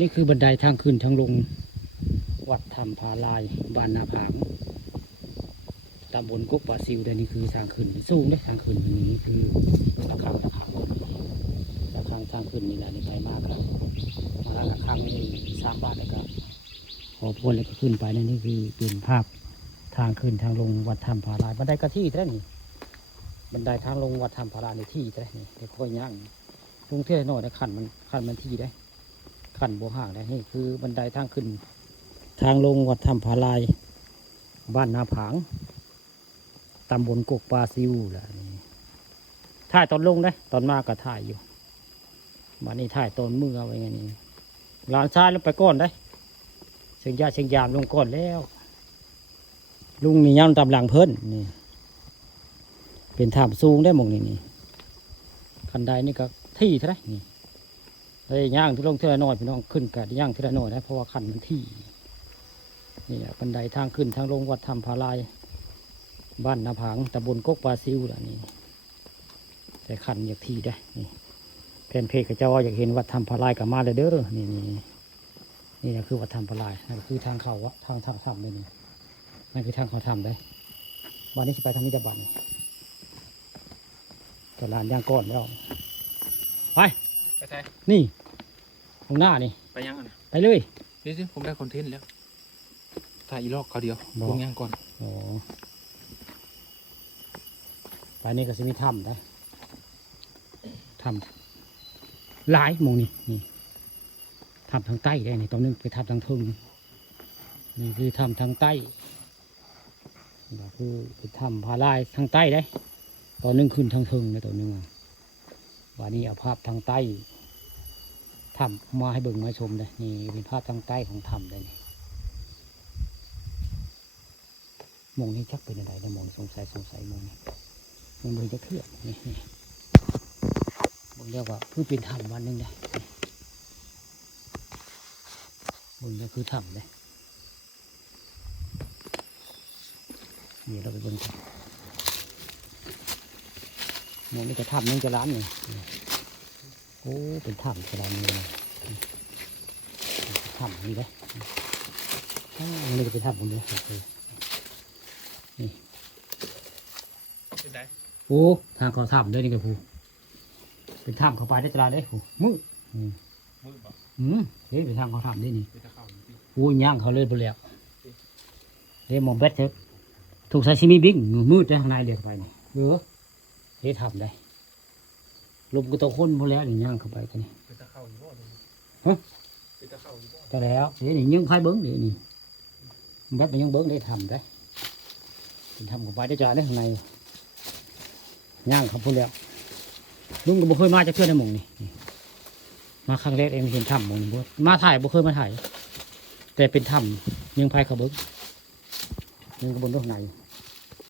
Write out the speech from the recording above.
นี่คือบันไดทางขึ้นทางลงวัดถ้ำผาลายบ้านนาผางตำบลกกป่าซิวแต่นี่คือทางขึ้นสูงเลยทางขึ้นนี้คือระฆังทางขึ้นนี่แหละนี่ไปมากครับมาระฆังนี่3 บาทเลยครับขอพรแล้วก็ขึ้นไปนี่คือเป็นภาพทางขึ้นทางลงวัดถ้ำผาลายบันไดกระที่แท้นี่บันไดทางลงวัดถ้ำผาลายในที่แท้นี่เดี๋ยวค่อยย่างลงเท่หน่อยนะขันมันที่ได้ขันโบห่างได้นี่คือบันไดทางขึ้นทางลงวัดถ้ำผาลายบ้านนาผางตำบลกกปลาซิวแหละถ่ายตอนลงได้ตอนมาก็ถ่ายอยู่บ้านนี้ถ่ายตอนมือเอาไว้ไงนี่หลานชายลงไปก่อนได้เชียงยามลงก่อนแล้วลุงนี่ย่างตามหลังเพิ่นนี่เป็นถ้ำสูงได้หมองนี่คันใดนี่ก็ที่เท่าไรนี่ได้ย่างที่ลงเท่าน้อยพี่น้องขึ้นกับย่างเท่าน้อยนะเพราะว่าคันมันที่นี่บันไดทางขึ้นทางลงวัดถ้ำผาลายบ้านนาผางตำบลกกปลาซิวล่ะนี่แต่ขันอยากที่ได้นี่แผนเพจเขาเจ้าอยากเห็นวัดถ้ำผาลายกับมาเลยเด้อนี่คือวัดถ้ำผาลายนั่นคือทางเขาวะทางถ้ำเลยนี่นั่นคือทางเขาถ้ำได้บ้านนี้จะไปทางนิจบันตลาดย่างก้อนแล้วไปใช่นี่ตรงหน้านี่ไปยังอ่ะไปเลยนี่สิผมได้คอนเทนต์แล้วถ่ายอีลอกเขาเดียวลงยังก่อนโอ้ไปนี่ก็จะมีถ้ำได้ถ้ำหลายมองนี่ถ้ำทางใต้ได้นี่ตอนนึงไปถ้ำทางทึงนี่คือถ้ำทางใต้นี่คือถ้ำผาลายทางใต้ได้ตอนนึงขึ้นทางทึงในตอนนึงวันนี้เอาภาพทางใต้ถ้ำมาให้เบิ่งมาชมเลยนี่เป็นภาพทางใต้ของถ้ำได้นี่มองนี่ชักเป็นอะไรนะมองสงสัยมองนี่มันเลยจะเคลื่อนนี่มองเรียกว่าคือเป็นถ้ำวันนึงเลยมองนี่คือถ้ำเลยนี่เราไปเบิ่งกันมองนี่จะถ้ำนึงจะล้านนี่โอ้เป็นถ้ำจะล้านนี่ถ้ำนี่เลยนี่ก็เป็นถ้ำผมเลยนี่โอ้ทางเขาถ้ำด้วยนี่กับผู้เป็นถ้ำเขาไปได้ตลาดได้ผู้มืดเฮ้ยเป็นทางเขาถ้ำได้นี่ผู้ย่างเขาเลยไปแล้วเฮ้ยมองแบทเถอะถูกซาชิมิบิ๊กมืดได้ข้างในเดือดไปนี่เฮ้ยถ้ำได้ลมก็ตะค้นพอแล้วนี่ย่างเข้าไปกันนี่ฮะจะแล้วเดี๋ยวนี่ยังไพ่เบิ้งเดี๋ยวนี่แบทมันยังเบิ้งได้ทำได้ทำกับไปได้จ่าได้ข้างในย่างครับพูดแล้วลุงก็บ่เคยมาจะเพื่อนในหมู่นี่มาครั้งแรกเองเห็นถ้ำหมู่นี่บ่มาถ่ายบ่เคยมาถ่ายแต่เป็นถ้ำยังไพ่เขาเบิ้งยังกระบวนข้างใน